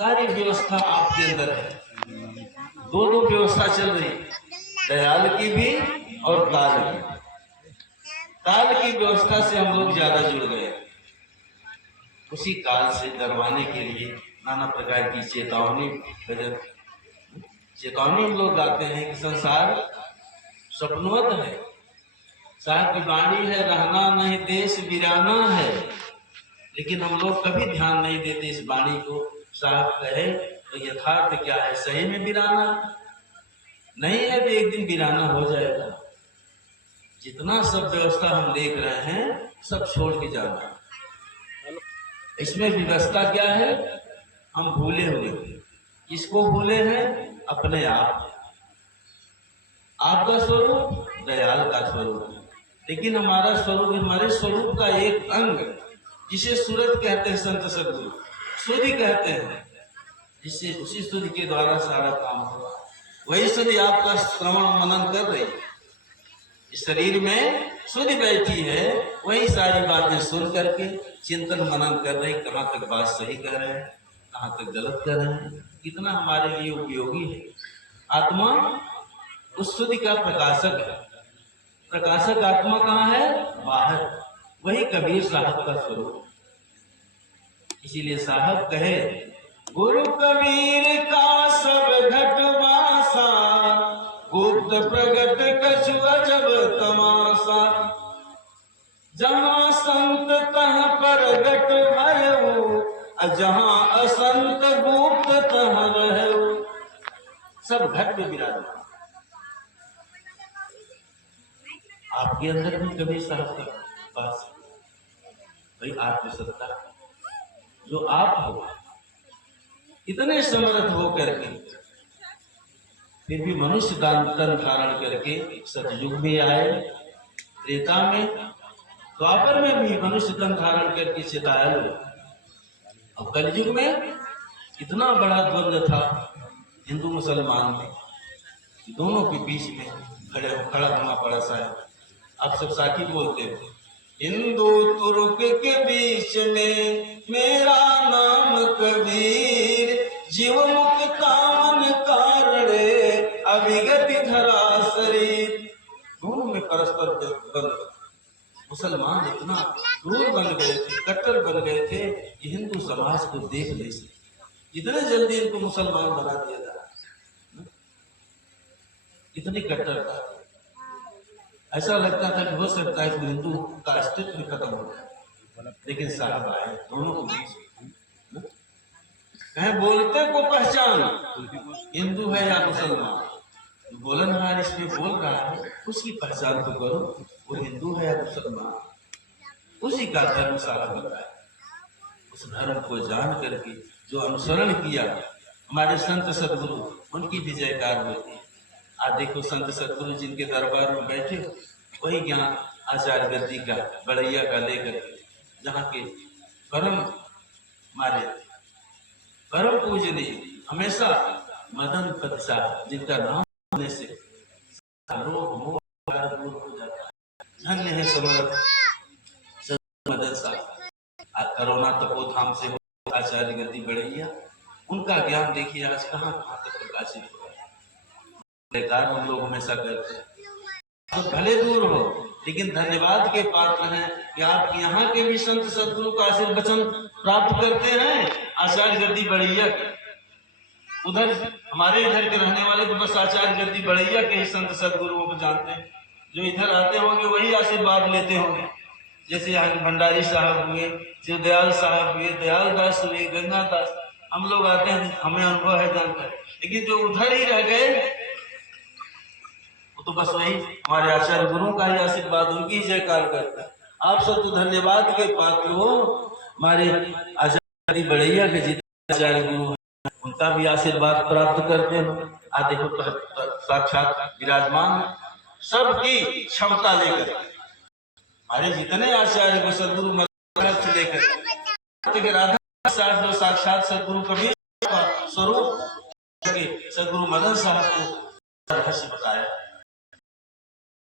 सारी व्यवस्था आपके अंदर है। दोनों व्यवस्था चल रही, दयाल की भी और काल की। काल की व्यवस्था से हम लोग ज्यादा जुड़ गए। उसी काल से डरवाने के लिए नाना प्रकार की चेतावनी हम लोग गाते हैं कि संसार स्वप्नवत है, साहब की वाणी है, रहना नहीं देश वीराना है। लेकिन हम लोग कभी ध्यान नहीं देते इस वाणी को। साहब कहे तो यथार्थ क्या है, सही में वीराना नहीं है तो एक दिन वीराना हो जाएगा। जितना सब व्यवस्था हम देख रहे हैं सब छोड़ के जाना। इसमें व्यवस्था क्या है, हम भूले हुए। किसको भूले हैं? अपने आप। आपका स्वरूप दयाल का स्वरूप, लेकिन हमारा स्वरूप हमारे स्वरूप का एक अंग, जिसे सूरत कहते हैं संत सदगुरु, सूर्य कहते हैं, जिससे उसी सूर्य के द्वारा सारा काम हुआ। वही सूर्य आपका श्रवण मनन कर रही, इस शरीर में सूर्य बैठी है, वही सारी बातें सुन करके चिंतन मनन कर रही, कहाँ तक बात सही कर रहे हैं, कहाँ तक गलत कर रहे हैं, कितना हमारे लिए उपयोगी है। आत्मा उस सूर्य का प्रकाशक है। प्रकाशक आत्मा कहाँ है? बाहर। वही कबीर साहब का स्वरूप। इसीलिए साहब कहे, गुरु कबीर का सब घटवासा, गुप्त प्रगट कछु अजब तमाशा। जहाँ संत तह प्रगट भयउ, जहाँ असंत गुप्त तह रहउ। सब घट में विराजमान। आपके अंदर भी कबीर साहब का पास भाई आत्मसत्ता, जो आप हो, इतने समर्थ हो करके फिर भी मनुष्य तन धारण करके सतयुग में आए, त्रेता में, द्वापर में भी मनुष्य तन धारण करके चितायल। अब कलयुग में इतना बड़ा द्वंद्व था हिंदू मुसलमान में, दोनों के बीच में खड़ा होना पड़ा। साहब आप सब साथी बोलते हो, हिंदू तुर्क के बीच में मेरा नाम कबीर, जीव मुक्ता मन कारणे अविगति धरा शरीर। दोनों में परस्पर बंद। मुसलमान इतना क्रूर बन गए थे, कट्टर बन गए थे कि हिंदू समाज को देख नहीं सके। इतने जल्दी इनको मुसलमान बना दिया था, इतनी कट्टरता। ऐसा लगता था कि हो सकता है कि हिंदू का अस्तित्व खत्म हो जाए, लेकिन साहब आए दोनों को बीच। कहीं बोलते को पहचान, हिंदू है या मुसलमान, बोलनहार इसमें बोल रहा है, उसकी पहचान तो करो, वो हिंदू है या मुसलमान, उसी का धर्म सारा बताए। उस धर्म को जान करके जो अनुसरण किया हमारे संत सदगुरु, उनकी भी जयकार होती है। आज देखो संत सदगुरु जिनके दरबार में बैठे, वही ज्ञान आचार्य गद्दी का बड़ैया का लेकर, जहाँ के परम हमारे परम पूजनीय हमेशा मदन पद साहब, जिनका नाम होने से रोग मोह दूर हो जाता है। धन्य है समर्थ मदन साहब। कोरोना तपोधाम से आचार्य गद्दी बड़ैया, उनका ज्ञान देखिए आज कहाँ कहाँ तक प्रकाशित हो रहा है। बेकार हम लोग हमेशा करते हैं, तो भले दूर हो लेकिन धन्यवाद के पात्र हैं कि आप यहाँ के भी संत सदगुरु का आशीर्वचन प्राप्त करते हैं। आचार्य गद्दी बड़ैया, उधर हमारे इधर के रहने वाले तो बस आचार्य गद्दी बड़ैया के ही संत सदगुरुओं को जानते हैं। जो इधर आते होंगे वही आशीर्वाद लेते होंगे। जैसे यहाँ के भंडारी साहब हुए, शिवदयाल साहब हुए, दयाल दास हुए, गंगा दास, हम लोग आते हैं, हमें अनुभव है जानकर। लेकिन जो उधर ही रह गए तो बस वही हमारे आचार्य गुरु का ही आशीर्वाद, उनकी ही जयकार करता है। आप सब तो धन्यवाद के पात्र हो। हमारे आचार्य बड़ैया के जितने आचार्य गुरु हैं, उनका भी आशीर्वाद प्राप्त करते हो। आज देखो साक्षात विराजमान सबकी क्षमता लेकर हमारे जितने आचार्य सदगुरु से लेकर राधा साहब जो साक्षात सदगुरु कबीर का स्वरूप सदगुरु मदन साहब को रहस्य बताया।